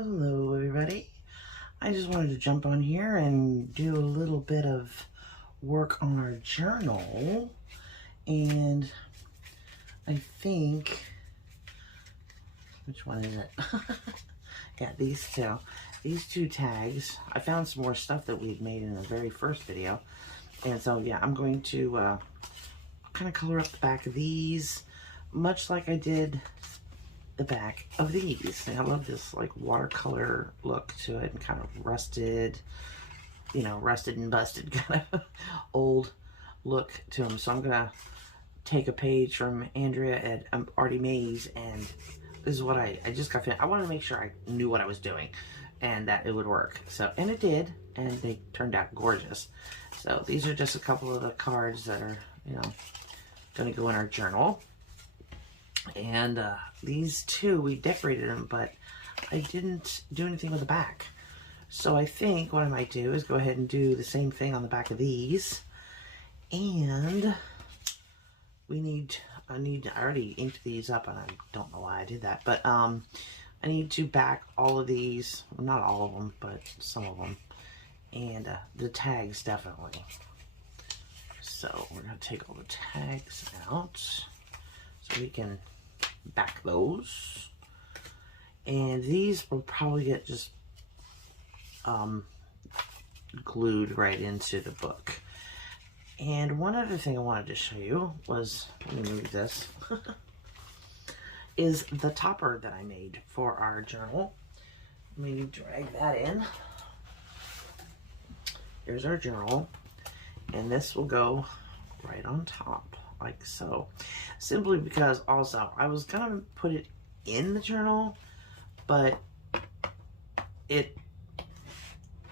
Hello everybody. I just wanted to jump on here and do a little bit of work on our journal. And I think, which one is it? Yeah, these two tags. I found some more stuff that we'd made in the very first video. And so yeah, I'm going to kind of color up the back of these, much like I did the back of these. I love this like watercolor look to it and kind of rusted, you know, rusted and busted kind of old look to them. So I'm gonna take a page from Andrea at Artie Mays, and this is what I just got finished. I wanted to make sure I knew what I was doing and that it would work. So, and it did, and they turned out gorgeous. So these are just a couple of the cards that are, you know, gonna go in our journal. And these two, we decorated them, but I didn't do anything with the back. So I think what I might do is go ahead and do the same thing on the back of these. And I already inked these up, and I don't know why I did that, but I need to back all of these, well, not all of them, but some of them, and the tags definitely. So we're gonna take all the tags out so we can back those. And these will probably get just glued right into the book. And one other thing I wanted to show you was, let me move this, is the topper that I made for our journal. Let me drag that in. Here's our journal, and this will go right on top, like so. Simply because also, I was gonna put it in the journal, but it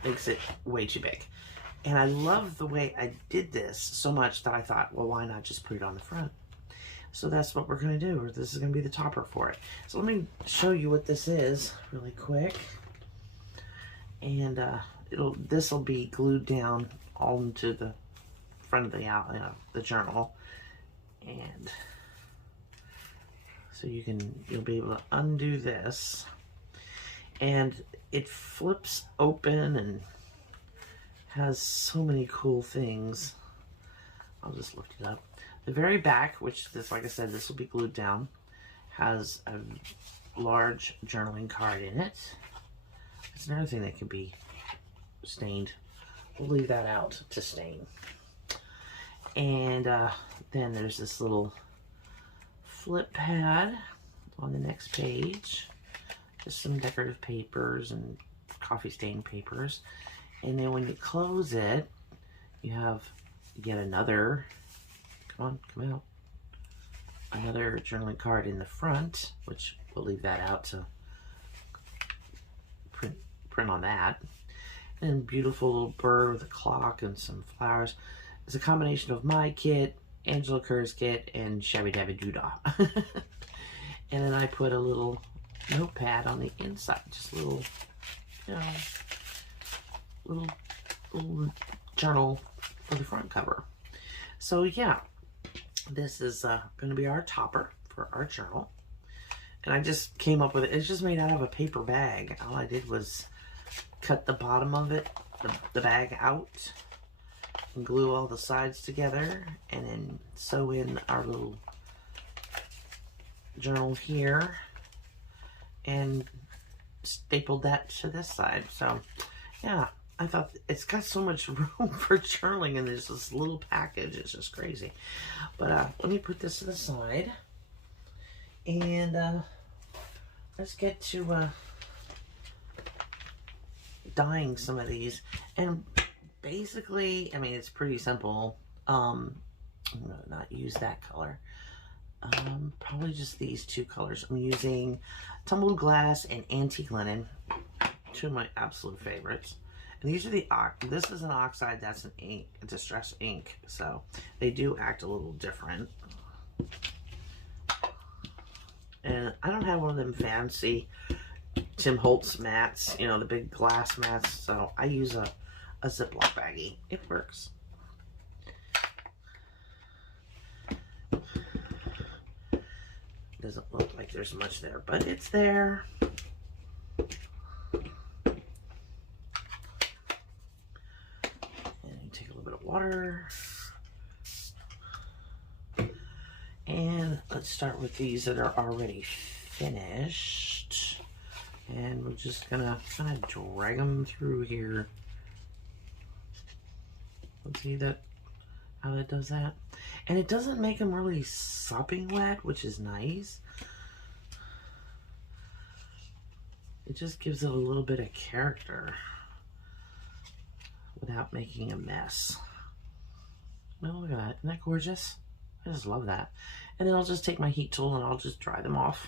makes it way too big. And I love the way I did this so much that I thought, well, why not just put it on the front? So that's what we're gonna do. This is gonna be the topper for it. So let me show you what this is really quick. And this will be glued down all into the front of the journal. And so you'll be able to undo this, and it flips open and has so many cool things. I'll just look it up. The very back, which this, like I said, this will be glued down, has a large journaling card in it. It's another thing that can be stained. We'll leave that out to stain. And then there's this little flip pad on the next page. Just some decorative papers and coffee stain papers. And then when you close it, you have yet another, come out, another journaling card in the front, which we'll leave that out to print on that. And beautiful little bird with a clock and some flowers. It's a combination of my kit, Angela Kerr's kit, and Shabby Dabby Doodah. And then I put a little notepad on the inside, just a little, you know, little journal for the front cover. So yeah, this is going to be our topper for our journal. And I just came up with it. It's just made out of a paper bag. All I did was cut the bottom of it, the bag out, and glue all the sides together, and then sew in our little journal here, and stapled that to this side. So yeah, I thought it's got so much room for journaling, and there's this little package. It's just crazy. But let me put this to the side, and let's get to dyeing some of these. And basically, I mean, it's pretty simple. I'm gonna not use that color. Probably just these two colors. I'm using tumbled glass and antique linen, two of my absolute favorites. And these are this is an oxide, that's an ink, a distress ink. So they do act a little different. And I don't have one of them fancy Tim Holtz mats, you know, the big glass mats. So I use a Ziploc baggie. It works. Doesn't look like there's much there, but it's there. And let's start with these that are already finished. And we're just gonna kind of drag them through here. Let's see that how that does that. And it doesn't make them really sopping wet, which is nice. It just gives it a little bit of character without making a mess. Oh, look at that. Isn't that gorgeous? I just love that. And then I'll just take my heat tool and I'll just dry them off.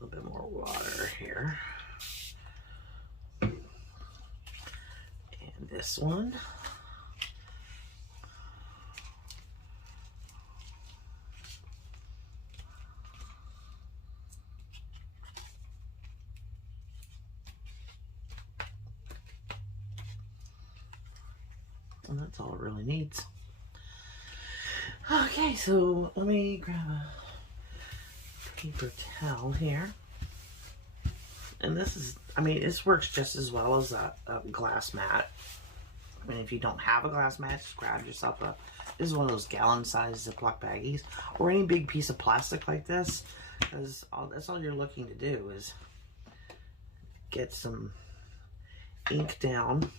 A little bit more water here. And this one. And that's all it really needs. Okay, so let me grab a paper towel here. And this is, I mean, this works just as well as a glass mat. I mean, if you don't have a glass mat, just grab yourself this is one of those gallon-sized Ziploc baggies, or any big piece of plastic like this, because that's all you're looking to do is get some ink down.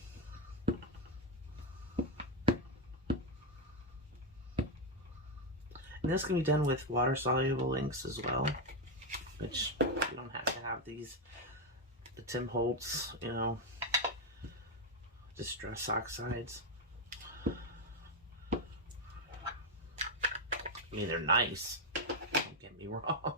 And this can be done with water-soluble inks as well, which you don't have to have these, the Tim Holtz, you know, distress oxides. I mean, they're nice, don't get me wrong.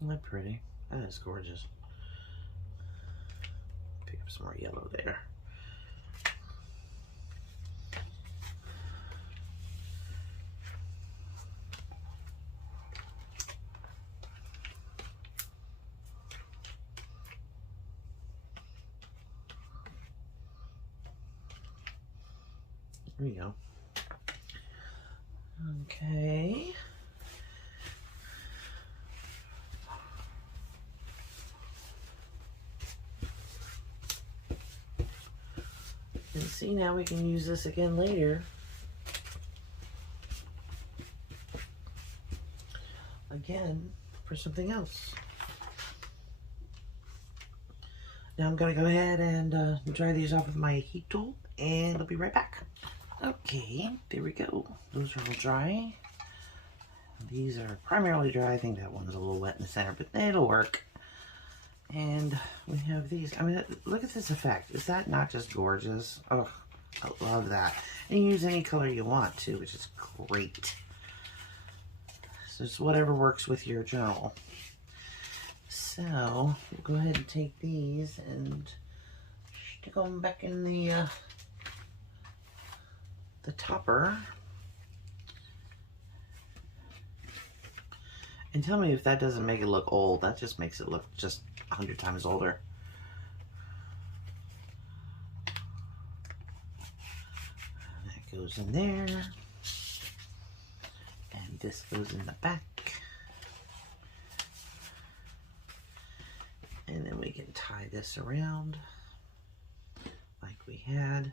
Isn't that pretty? That is gorgeous. Pick up some more yellow there. There we go. Okay. And see, now we can use this again later. Again, for something else. Now I'm going to go ahead and dry these off with my heat tool, and I'll be right back. Okay, there we go. Those are all dry. These are primarily dry. I think that one's a little wet in the center, but it'll work. And we have these. I mean, look at this effect. Is that not just gorgeous? Oh, I love that. And you use any color you want to, which is great. So it's whatever works with your journal. So we'll go ahead and take these and stick them back in the topper. And tell me if that doesn't make it look old. That just makes it look just 100 times older. That goes in there. And this goes in the back. And then we can tie this around like we had.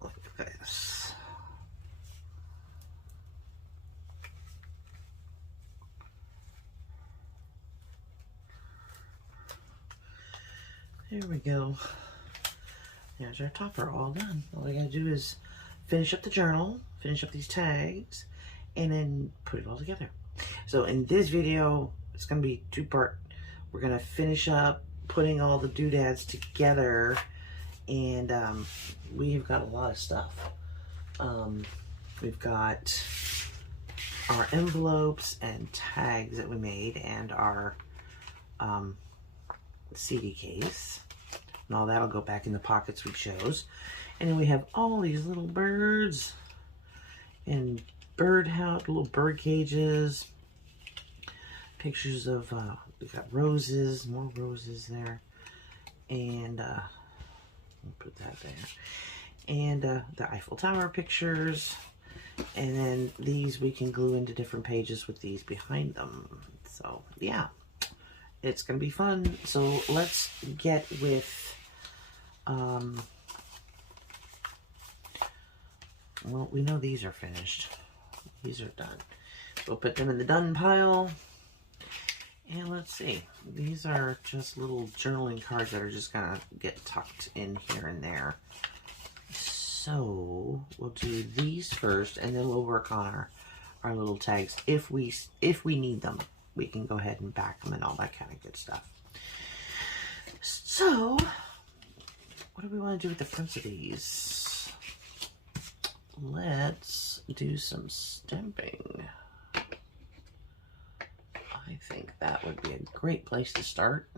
Look at this. There we go. There's our topper all done. All I gotta do is finish up the journal, finish up these tags, and then put it all together. So in this video, it's gonna be two-part. We're gonna finish up putting all the doodads together, and we've got a lot of stuff. We've got our envelopes and tags that we made, and our CD case, and all that'll go back in the pockets we chose. And then we have all these little birds and little bird cages, pictures of we got roses, more roses there, and we'll put that there, and the Eiffel Tower pictures. And then these we can glue into different pages with these behind them. So yeah, it's gonna be fun. So let's get with well, we know these are finished. These are done. We'll put them in the done pile. And let's see. These are just little journaling cards that are just gonna get tucked in here and there. So we'll do these first, and then we'll work on our little tags. If we need them, we can go ahead and back them and all that kind of good stuff. So what do we want to do with the fronts of these? Let's do some stamping. I think that would be a great place to start.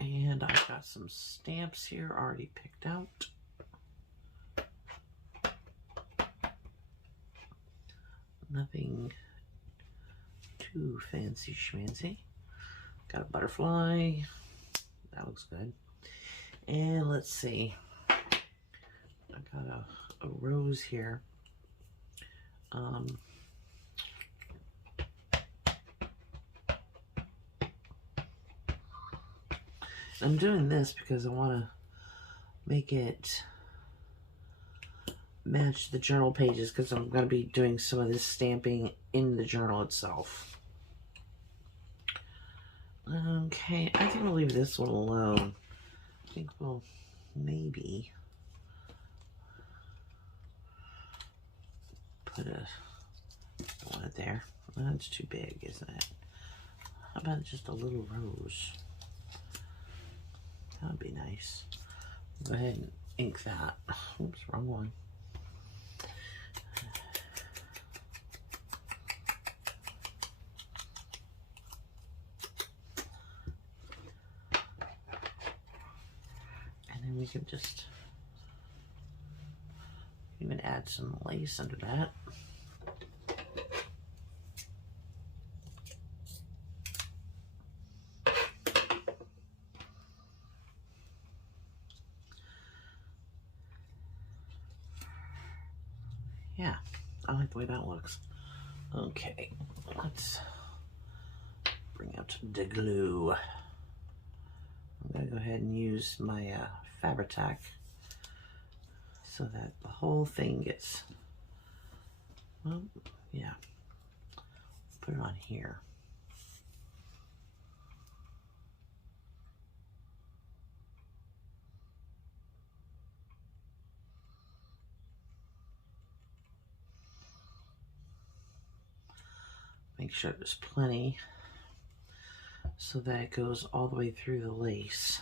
And I've got some stamps here already picked out. Nothing too fancy schmancy. Got a butterfly. That looks good. And let's see. I got a rose here. I'm doing this because I want to make it match the journal pages, because I'm going to be doing some of this stamping in the journal itself. Okay, I think we'll leave this one alone. I think we'll maybe put one there. That's too big, isn't it? How about just a little rose? That would be nice. Go ahead and ink that. Oops, wrong one. And then we can just even add some lace under that. Yeah, I like the way that looks. Okay, let's bring out the glue. I'm gonna go ahead and use my Fabri-Tac so that the whole thing gets, well, yeah, put it on here. Make sure there's plenty so that it goes all the way through the lace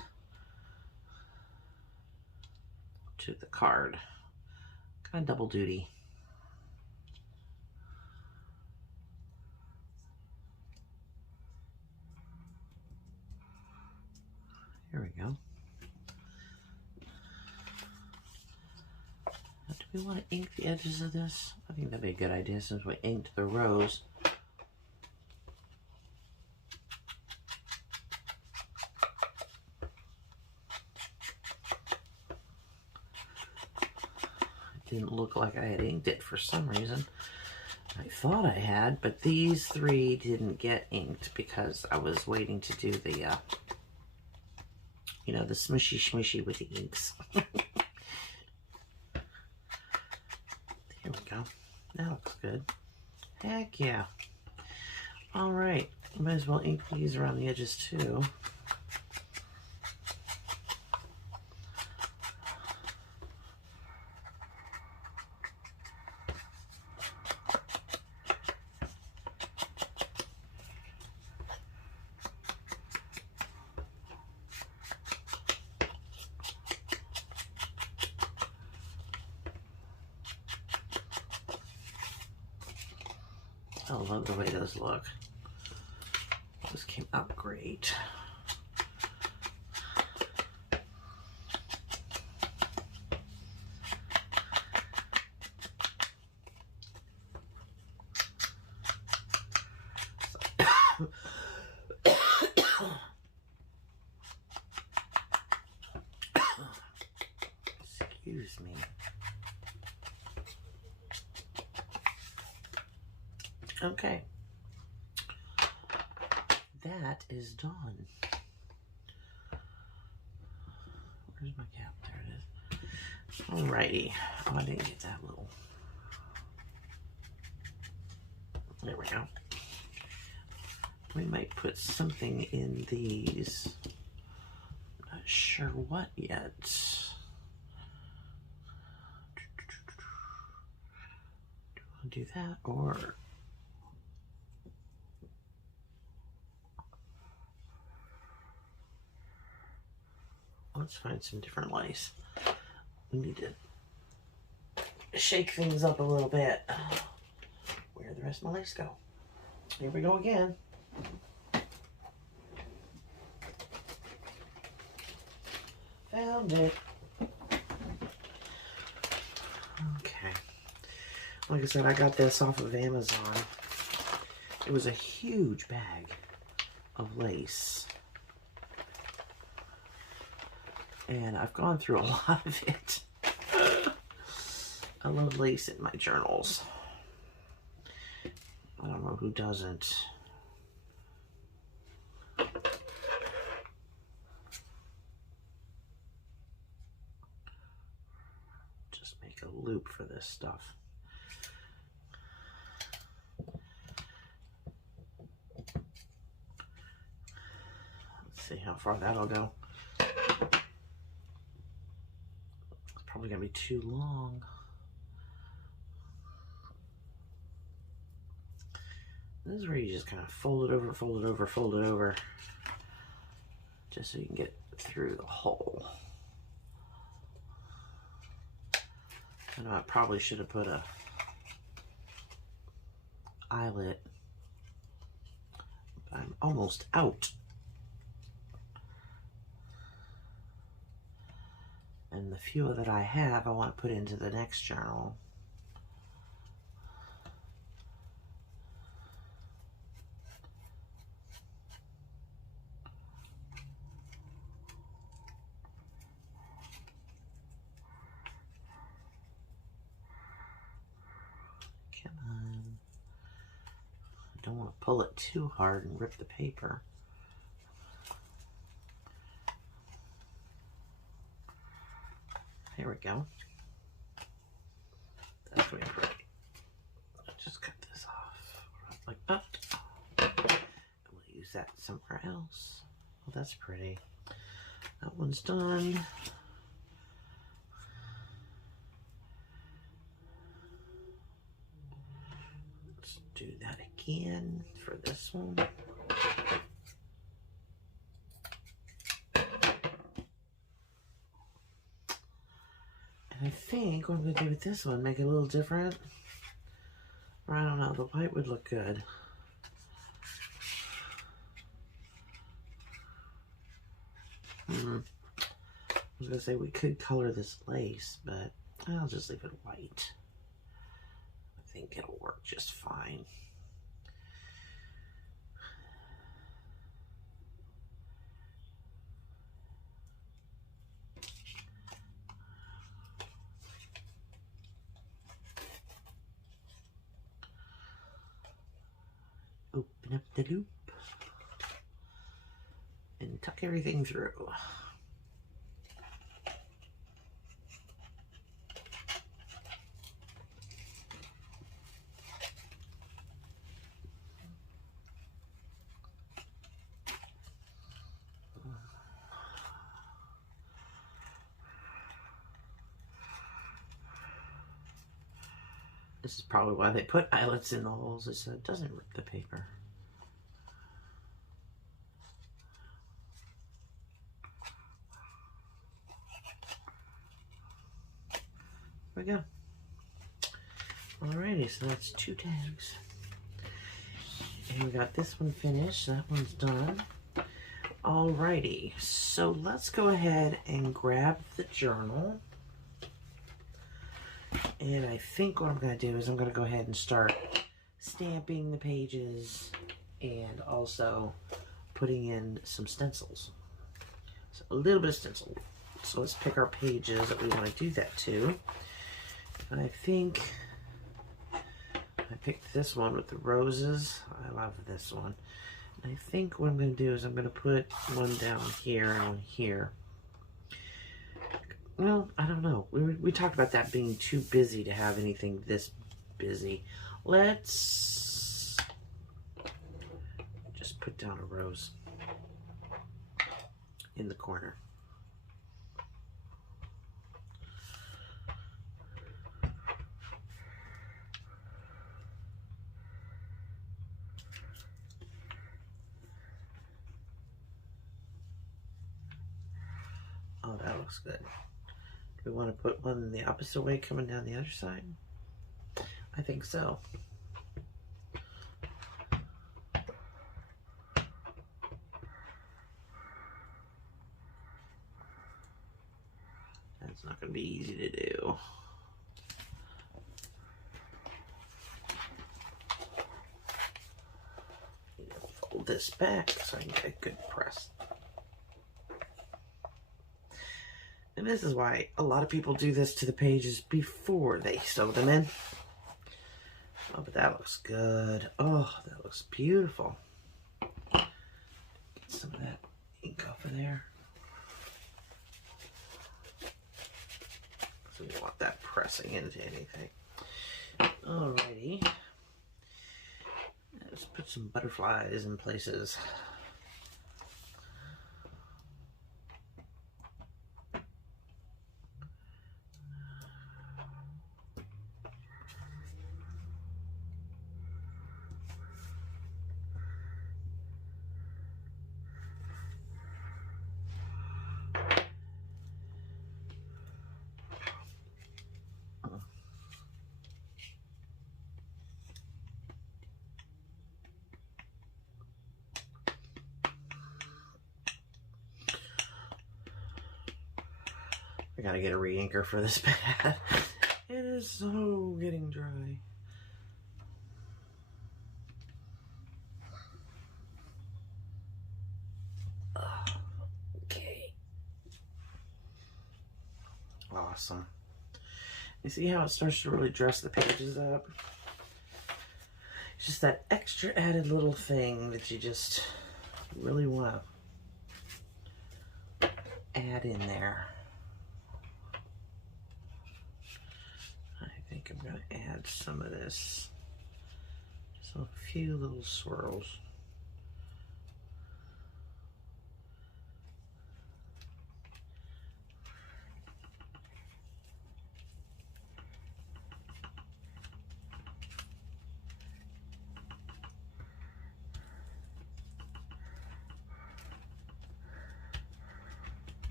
to the card. Kind of double duty. Here we go. Now, do we want to ink the edges of this? I think that'd be a good idea since we inked the rose. Didn't look like I had inked it for some reason. I thought I had, but these three didn't get inked because I was waiting to do the, you know, the smushy smushy with the inks. Here we go. That looks good. Heck yeah. All right. Might as well ink these around the edges too. I love the way those look. Those came out great. Excuse me. Okay. That is done. Where's my cap? There it is. Alrighty. Oh, I didn't get that little. There we go. We might put something in these. Not sure what yet. Do I do that or? Let's find some different lace. We need to shake things up a little bit. Where'd the rest of my lace go? Here we go again. Found it. Okay. Like I said, I got this off of Amazon. It was a huge bag of lace. And I've gone through a lot of it. I love lace in my journals. I don't know who doesn't. Just make a loop for this stuff. Let's see how far that'll go. Probably gonna be too long. This is where you just kind of fold it over, fold it over, fold it over, just so you can get through the hole. I know I probably should have put a eyelet, but I'm almost out. And the few that I have, I want to put into the next journal. Come on. I don't want to pull it too hard and rip the paper. There we go. That's way pretty. I'll just cut this off like that. I'm going to use that somewhere else. Well, that's pretty. That one's done. Let's do that again for this one. And I think what I'm going to do with this one, make it a little different. Or I don't know, the white would look good. I was going to say we could color this lace, but I'll just leave it white. I think it'll work just fine. Open up the loop and tuck everything through. This is probably why they put eyelets in the holes, is so it doesn't rip the paper. There we go. Alrighty, so that's 2 tags. Okay, we got this one finished. That one's done. Alrighty, so let's go ahead and grab the journal. And I think what I'm going to do is I'm going to go ahead and start stamping the pages and also putting in some stencils. So a little bit of stencil. So let's pick our pages that we want to do that to. And I think I picked this one with the roses. I love this one. And I think what I'm going to do is I'm going to put one down here and one here. Well, I don't know. We talked about that being too busy to have anything this busy. Let's just put down a rose in the corner. Oh, that looks good. Do we want to put one the opposite way coming down the other side? I think so. That's not going to be easy to do. Fold this back so I can get a good press. And this is why a lot of people do this to the pages before they sew them in. Oh, but that looks good. Oh, that looks beautiful. Get some of that ink off of there. So we don't want that pressing into anything. Alrighty. Let's put some butterflies in places. I gotta get a re-inker for this pad. It is so getting dry. Okay. Awesome. You see how it starts to really dress the pages up? It's just that extra added little thing that you just really want to add in there. I think I'm going to add some of this. Just a few little swirls.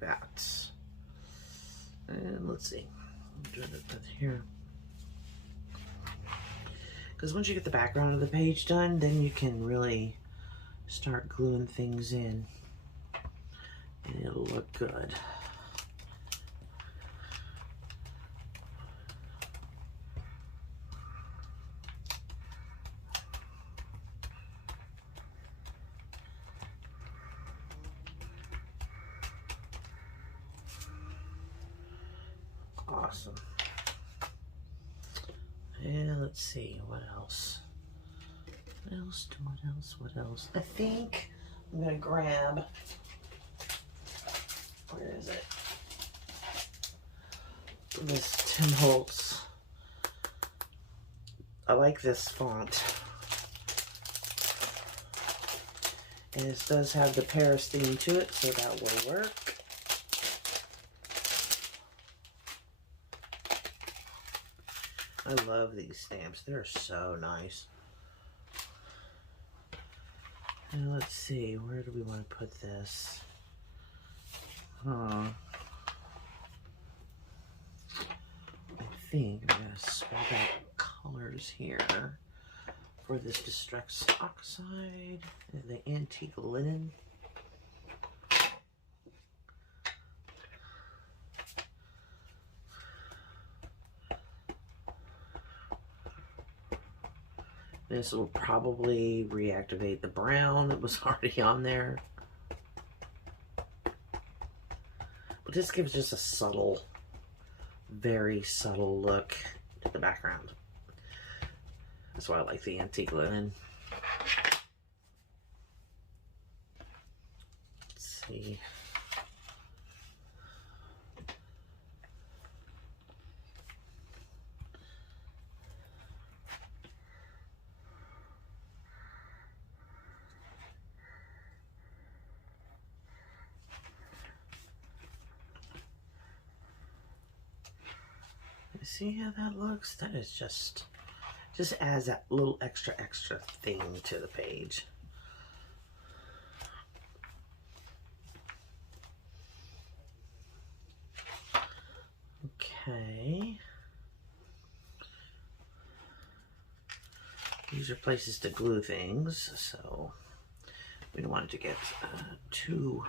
That. And let's see, I'm doing it here. Because once you get the background of the page done, then you can really start gluing things in and it'll look good. Awesome. And let's see, what else? What else? I think I'm gonna grab, where is it? This Tim Holtz. I like this font. And it does have the Paris theme to it, so that will work. I love these stamps. They're so nice. And let's see, where do we want to put this? think I'm going to swap out colors here for this Distress Oxide and the Antique Linen. This will probably reactivate the brown that was already on there. But this gives just a subtle, very subtle look to the background. That's why I like the Antique Linen. Let's see. See how that looks? That is just adds that little extra thing to the page. Okay. These are places to glue things, so we don't want it to get too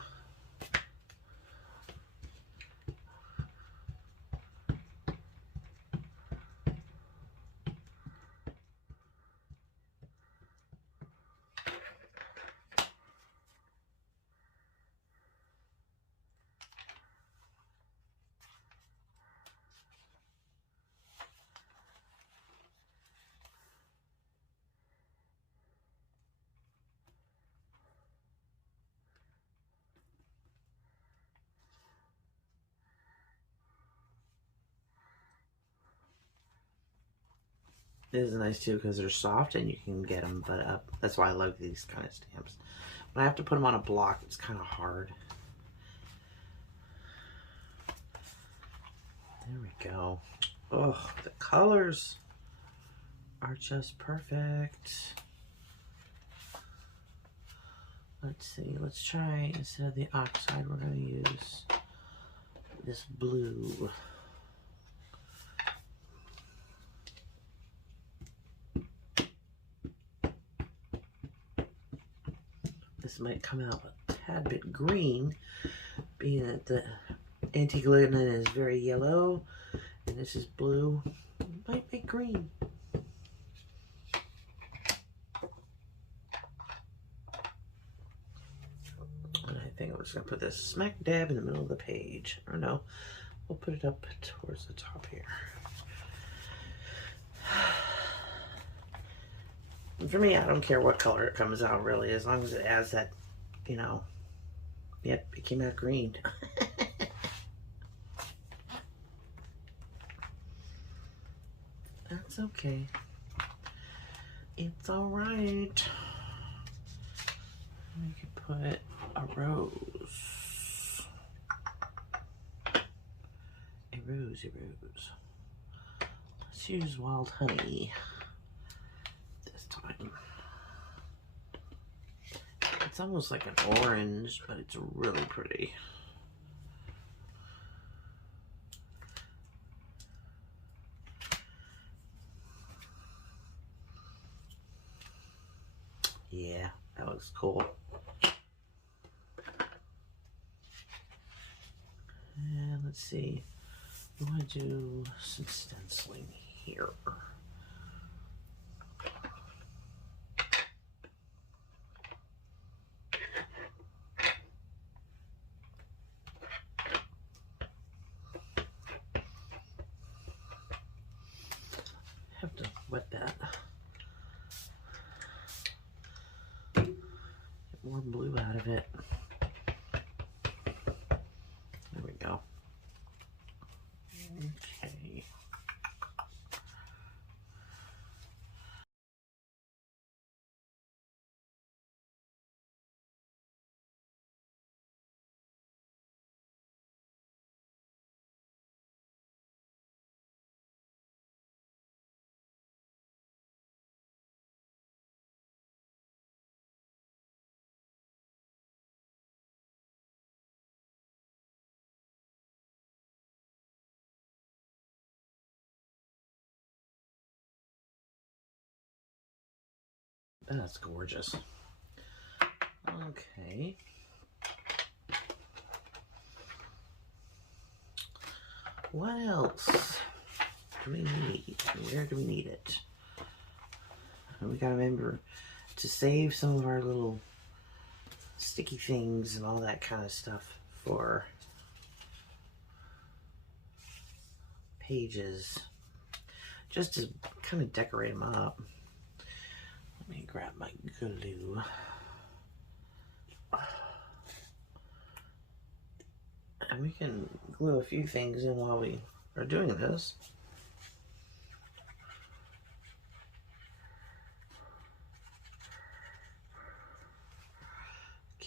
This is nice too because they're soft and you can get them but up. That's why I love these kind of stamps. When I have to put them on a block, it's kind of hard. There we go. Oh, the colors are just perfect. Let's see. Let's try, instead of the oxide, we're going to use this blue. This might come out a tad bit green, being that the Antique Linen is very yellow and this is blue. It might make green. And I think I'm just going to put this smack dab in the middle of the page. Or no, we'll put it up towards the top here. And for me, I don't care what color it comes out, really, as long as it has that, you know, yep, it came out green. That's okay. It's all right. We could put a rose. A rose, a rose. Let's use wild honey. Time. It's almost like an orange, but it's really pretty. Yeah, that looks cool. And let's see, we want to do some stenciling here. Have to wet that. Get more blue out of it. There we go. Okay. That's gorgeous. Okay. What else do we need? Where do we need it? We gotta remember to save some of our little sticky things and all that kind of stuff for pages, just to kind of decorate them up. Let me grab my glue. And we can glue a few things in while we are doing this.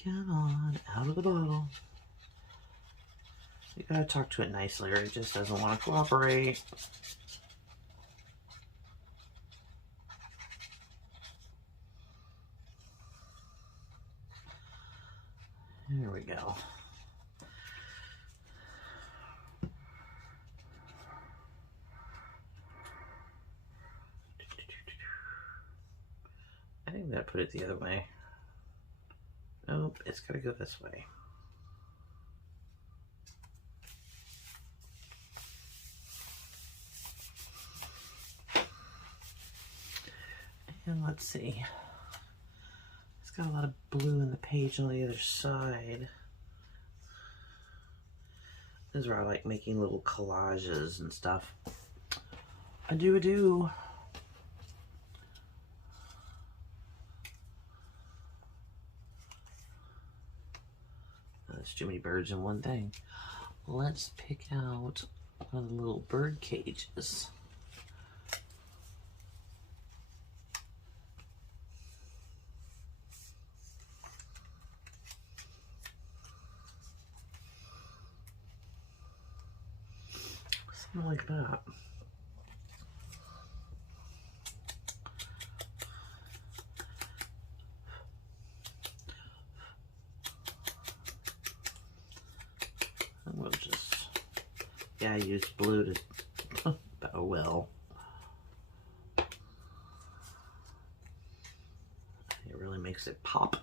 Come on, out of the bottle. You gotta talk to it nicely or it just doesn't want to cooperate. There we go. I think I'm gonna put it the other way. Nope, it's gotta go this way. And let's see. It's got a lot of blue in the page on the other side. This is where I like making little collages and stuff. I do. There's too many birds in one thing. Let's pick out one of the little bird cages. Something like that. And we'll just, I used blue to, oh well. It really makes it pop.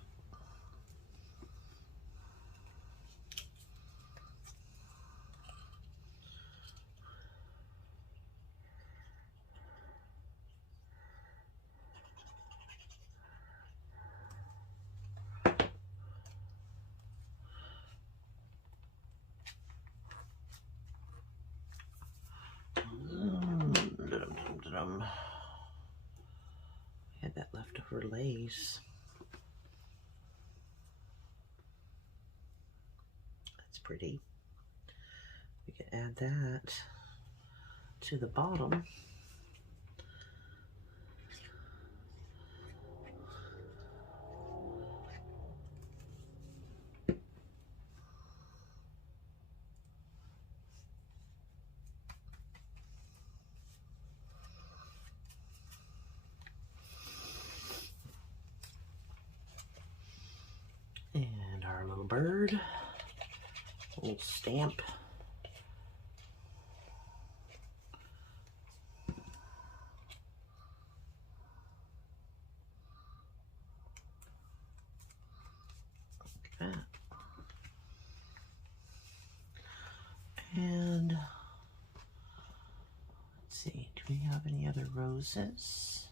Had that leftover lace. That's pretty. We can add that to the bottom. And our little bird, little stamp. Like that. And let's see, do we have any other roses?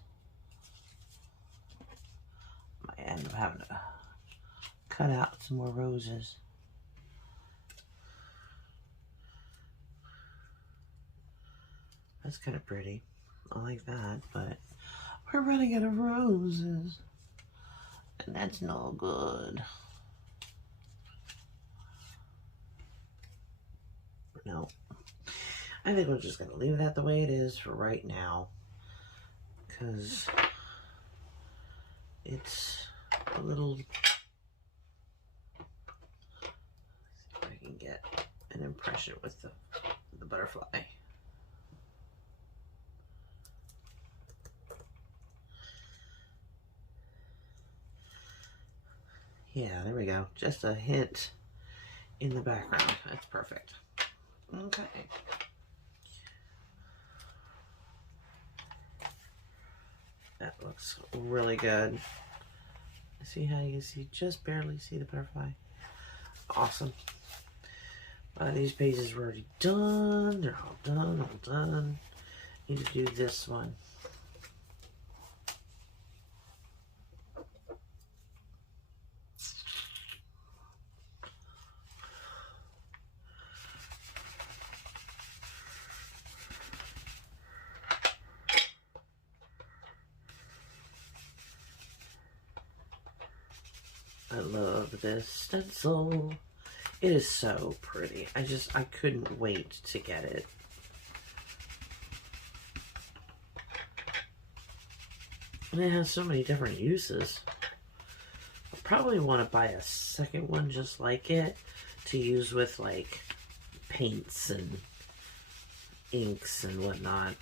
Might end up having to cut out some more roses. That's kind of pretty. I like that, but we're running out of roses. And that's no good. No. I think we're just going to leave that the way it is for right now. Because it's a little... Let's see if I can get an impression with the butterfly. Yeah, there we go. Just a hint in the background. That's perfect. Okay. That looks really good. See how you see, just barely see the butterfly. Awesome. These pages were already done. They're all done. Need to do this one. I love this stencil. It is so pretty. I couldn't wait to get it. And it has so many different uses. I probably want to buy a second one just like it to use with like paints and inks and whatnot.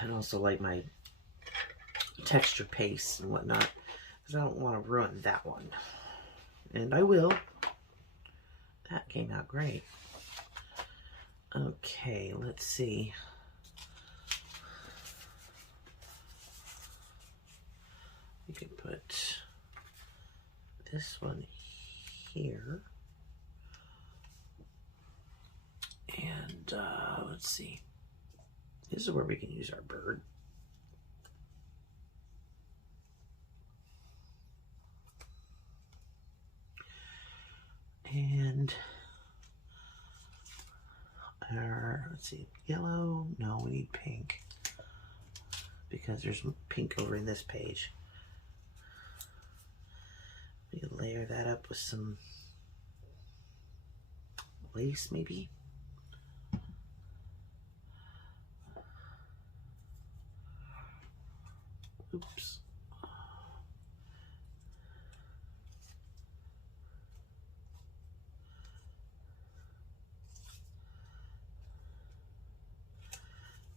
And also like my texture paste and whatnot, because I don't want to ruin that one. And I will. That came out great. Okay, let's see. We can put this one here. And let's see. This is where we can use our bird. And our, let's see, yellow. No, we need pink, because there's pink over in this page. We can layer that up with some lace, maybe. Oops.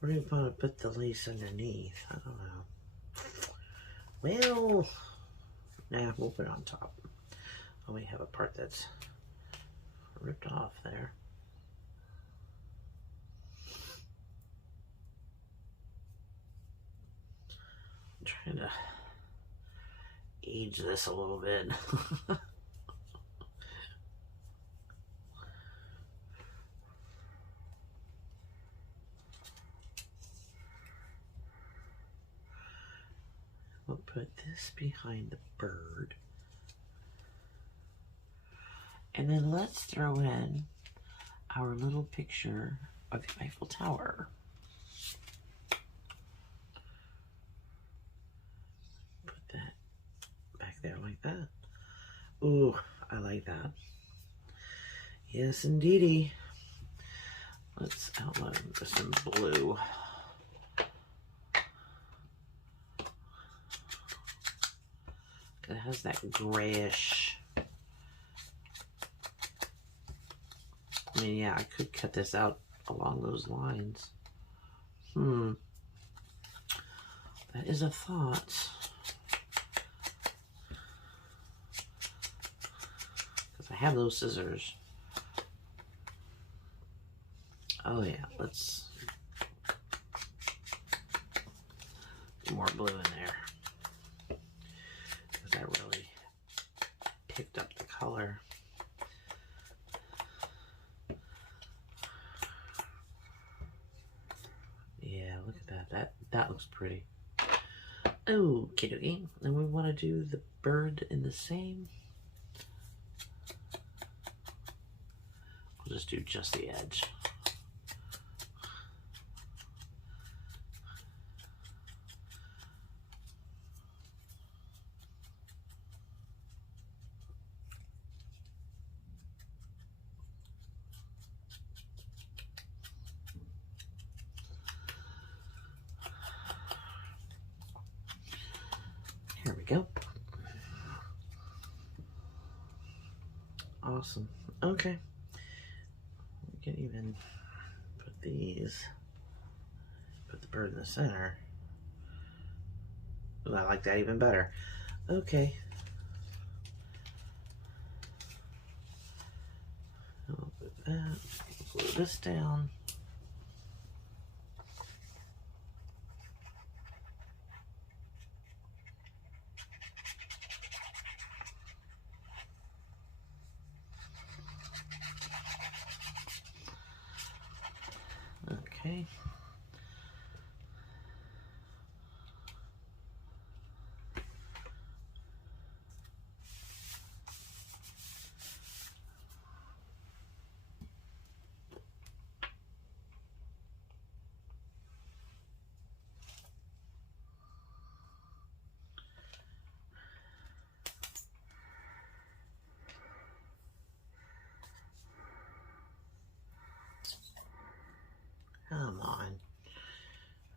We're going to want to put the lace underneath. I don't know. Well, nah, we'll put it on top. Oh, we have a part that's ripped off there. I'm trying to age this a little bit. We'll put this behind the bird. And then let's throw in our little picture of the Eiffel Tower. Put that back there like that. Ooh, I like that. Yes, indeedy. Let's outline with some blue. It has that grayish. I mean, yeah, I could cut this out along those lines. That is a thought. Because I have those scissors. Oh yeah, let's get more blue in there. Because that really picked up the color. Yeah, look at that. That looks pretty. Okie dokie. And we want to do the bird in the same. We'll just do just the edge. Here we go. Awesome. Okay. We can even put these, put the bird in the center. Ooh, I like that even better. Okay. I'll put that, glue this down.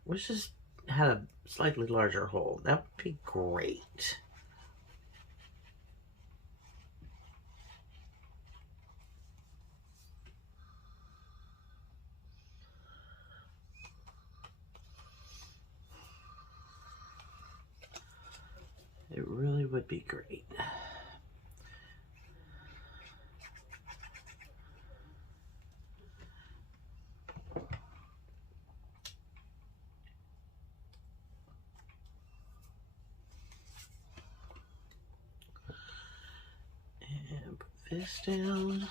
wish this had a slightly larger hole. That would be great. It really would be great. And put this down.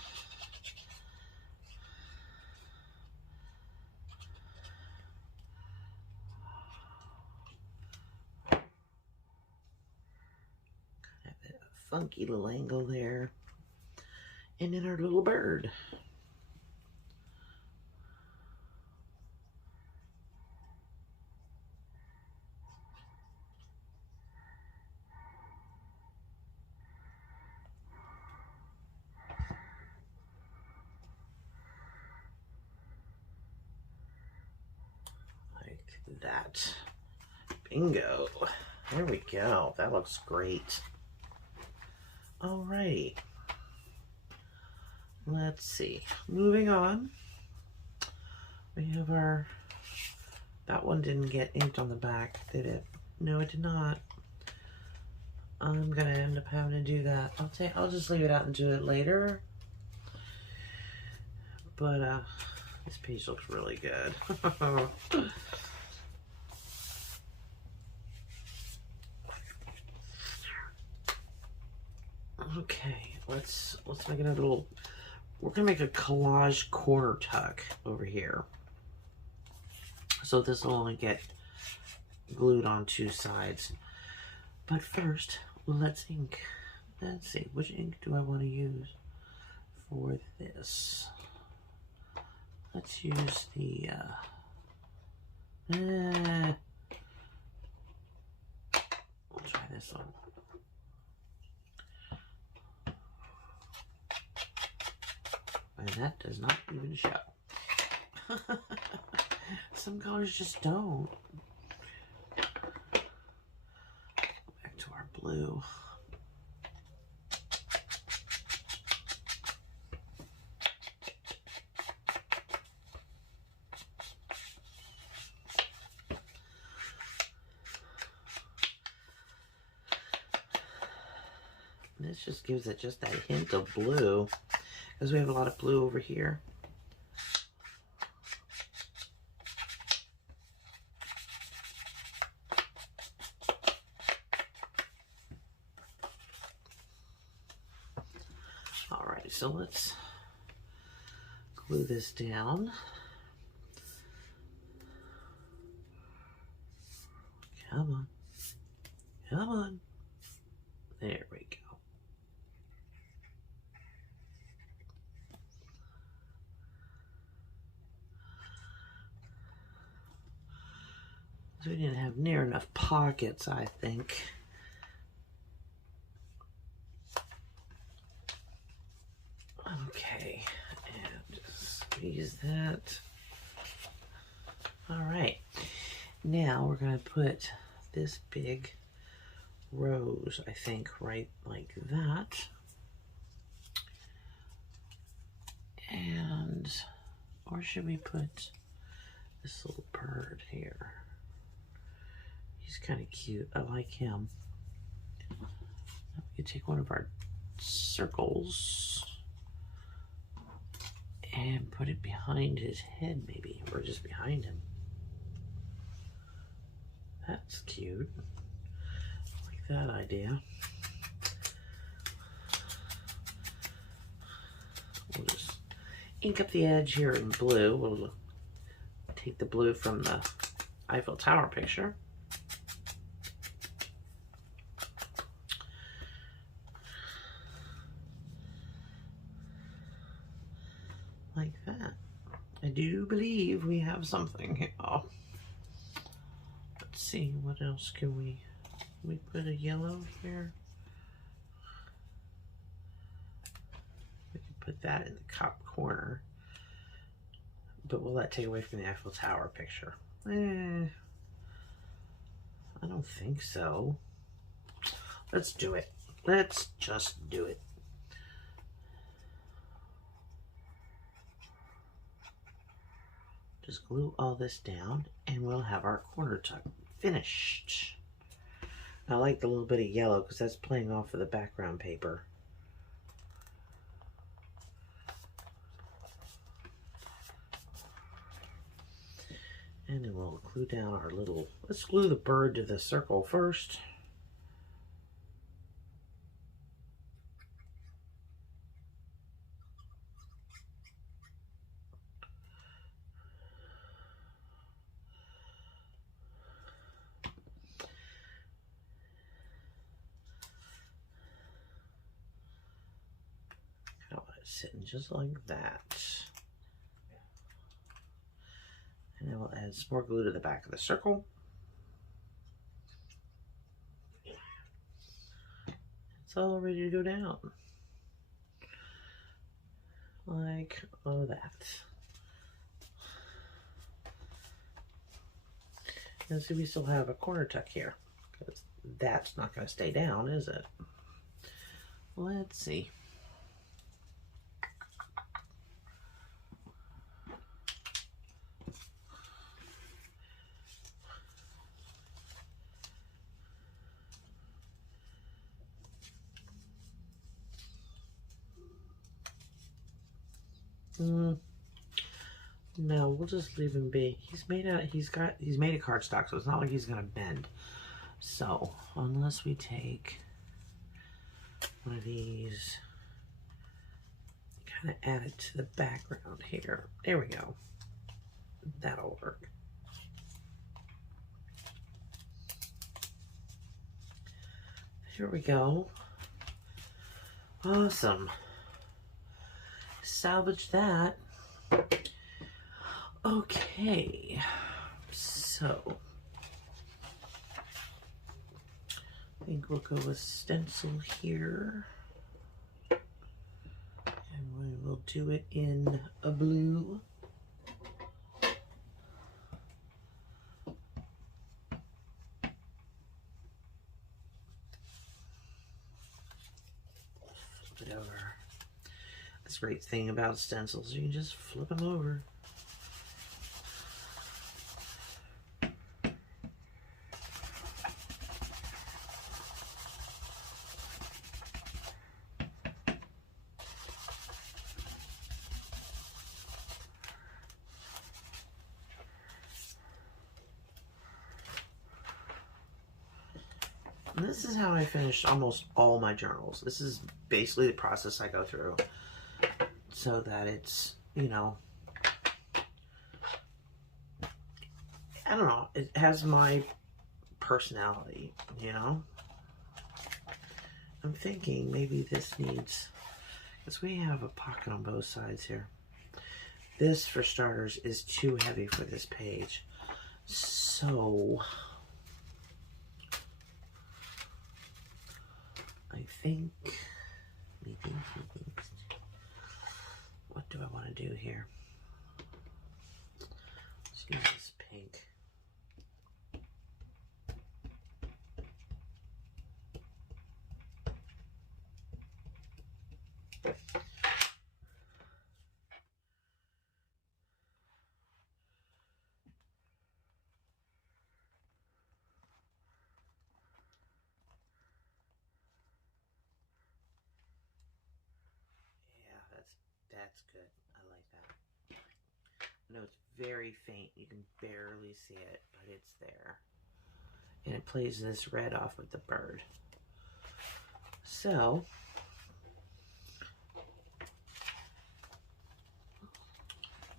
Funky little angle there. And then our little bird. Like that. Bingo. There we go. That looks great. Alrighty. Let's see. Moving on. We have our... That one didn't get inked on the back, did it? No, it did not. I'm gonna end up having to do that. I'll just leave it out and do it later. But this page looks really good. Okay, let's make another little. We're gonna make a collage corner tuck over here. So this will only get glued on two sides. But first, let's ink. Let's see, which ink do I want to use for this? Let's use the we'll try this one. And that does not even show. Some colors just don't. Back to our blue. This just gives it just that hint of blue, because we have a lot of blue over here. Alright, so let's glue this down. Come on. Come on. There we go. So we didn't have near enough pockets, I think. Okay, and just squeeze that. All right, now we're gonna put this big rose, I think, right like that. And, or should we put this little bird here? He's kind of cute. I like him. We could take one of our circles and put it behind his head, maybe, or just behind him. That's cute. I like that idea. We'll just ink up the edge here in blue. We'll take the blue from the Eiffel Tower picture. Like that. I do believe we have something here. Oh. Let's see, what else can we put a yellow here? We can put that in the top corner. But will that take away from the Eiffel Tower picture? I don't think so. Let's do it. Let's just do it. Just glue all this down and we'll have our corner tuck finished. I like the little bit of yellow because that's playing off of the background paper. And then we'll glue down our little, let's glue the bird to the circle first. I want it sitting just like that. And then we'll add some more glue to the back of the circle. It's all ready to go down. Like that. And see, we still have a corner tuck here. Because that's not going to stay down, is it? Let's see. No, we'll just leave him be. He's made of cardstock, so it's not like he's gonna bend. So unless we take one of these, kind of add it to the background here. There we go. That'll work. Here we go. Awesome. Salvage that. Okay, so I think we'll go with stencil here, and we will do it in a blue. Flip it over. That's the great thing about stencils, you can just flip them over. And this is how I finish almost all my journals. This is basically the process I go through so that it's, you know, I don't know, it has my personality, you know. I'm thinking maybe this needs, because we have a pocket on both sides here. This, for starters, is too heavy for this page. So I think, what do I want to do here? Let's use this pink. That's good. I like that. I know it's very faint. You can barely see it, but it's there. And it plays this red off with the bird. So,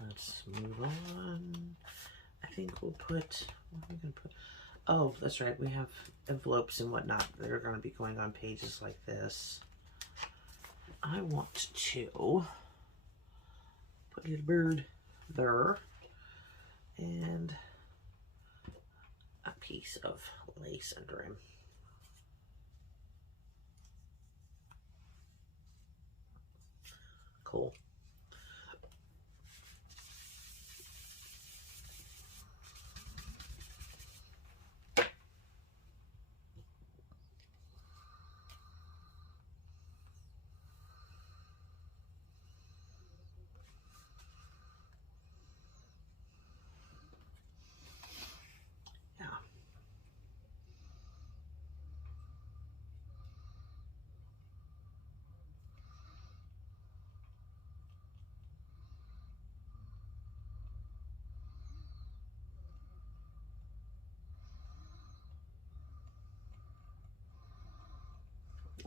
let's move on. I think we'll put, what are we going to put? Oh, that's right. We have envelopes and whatnot that are going to be going on pages like this. I want to put a little bird there and a piece of lace under him. Cool.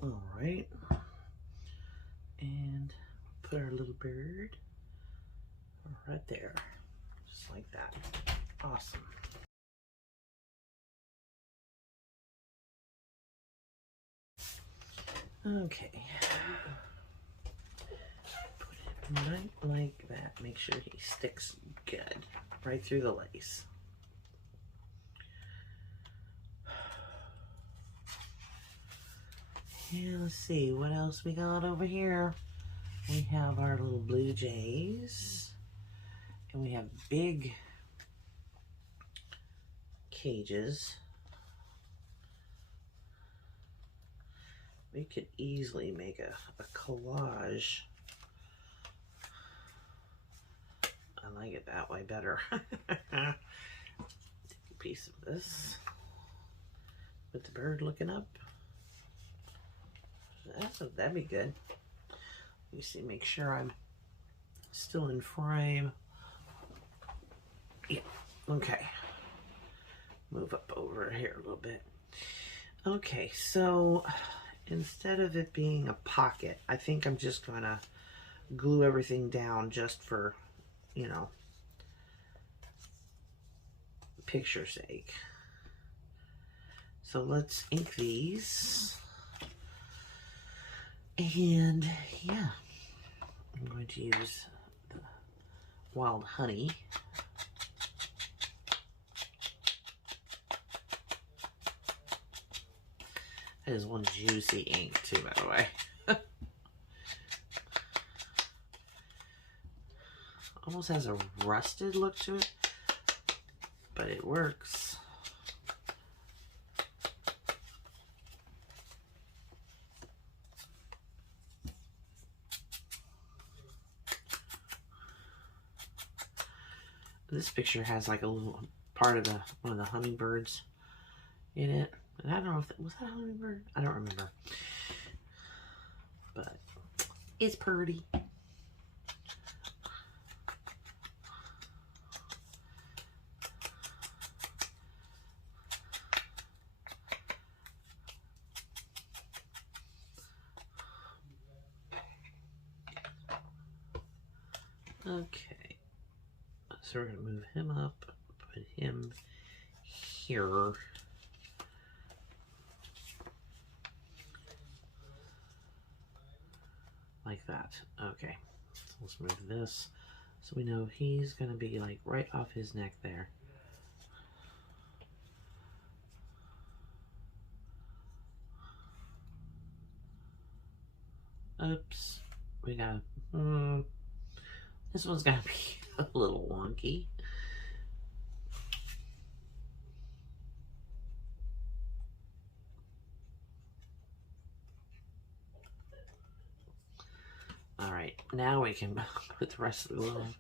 All right. And put our little bird right there, just like that. Awesome. Okay. Put it right like that. Make sure he sticks good right through the lace. Yeah, let's see what else we got over here. We have our little blue jays, and we have big cages. We could easily make a collage. I like it that way better. Take a piece of this with the bird looking up. That'd be good. Let me see, make sure I'm still in frame. Yeah, okay. Move up over here a little bit. Okay, so instead of it being a pocket, I think I'm just gonna glue everything down just for, you know, picture sake. So let's ink these. And yeah, I'm going to use the wild honey. That is one juicy ink too, by the way. Almost has a rusted look to it, but it works. This picture has like a little part of one of the hummingbirds in it. And I don't know if was that a hummingbird? I don't remember. But it's pretty. Okay. So we're going to move him up, put him here. Like that. Okay. So let's move this so we know he's going to be like right off his neck there. Oops. We got this one's going to be a little wonky. Alright, now we can put the rest of the glue on,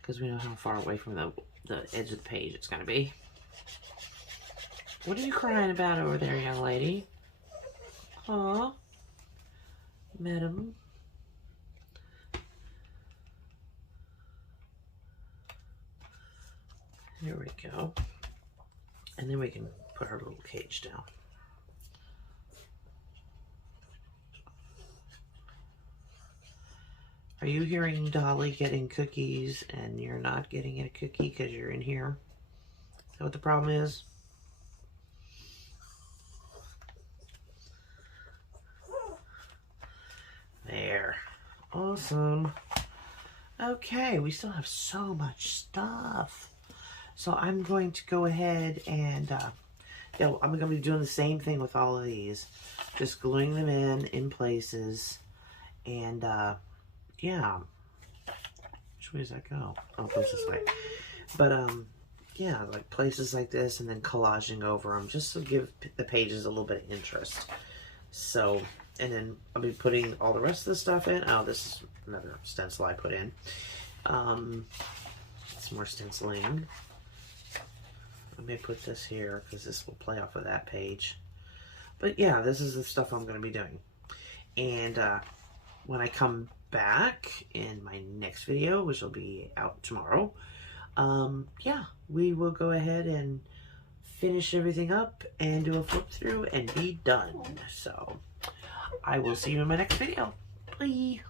because we know how far away from the edge of the page it's going to be. What are you crying about over there, young lady? Aw, madam. There we go. And then we can put our little cage down. Are you hearing Dolly getting cookies and you're not getting a cookie because you're in here? Is that what the problem is? There. Awesome. Okay, we still have so much stuff. So I'm going to go ahead and, yeah, I'm going to be doing the same thing with all of these. Just gluing them in places. And, yeah. Which way does that go? Oh, it goes this way. But, yeah, like places like this and then collaging over them just to give the pages a little bit of interest. So, and then I'll be putting all the rest of the stuff in. Oh, this is another stencil I put in. Some more stenciling. Let me put this here because this will play off of that page. But yeah, this is the stuff I'm going to be doing. And when I come back in my next video, which will be out tomorrow, yeah, we will go ahead and finish everything up and do a flip through and be done. So I will see you in my next video. Bye.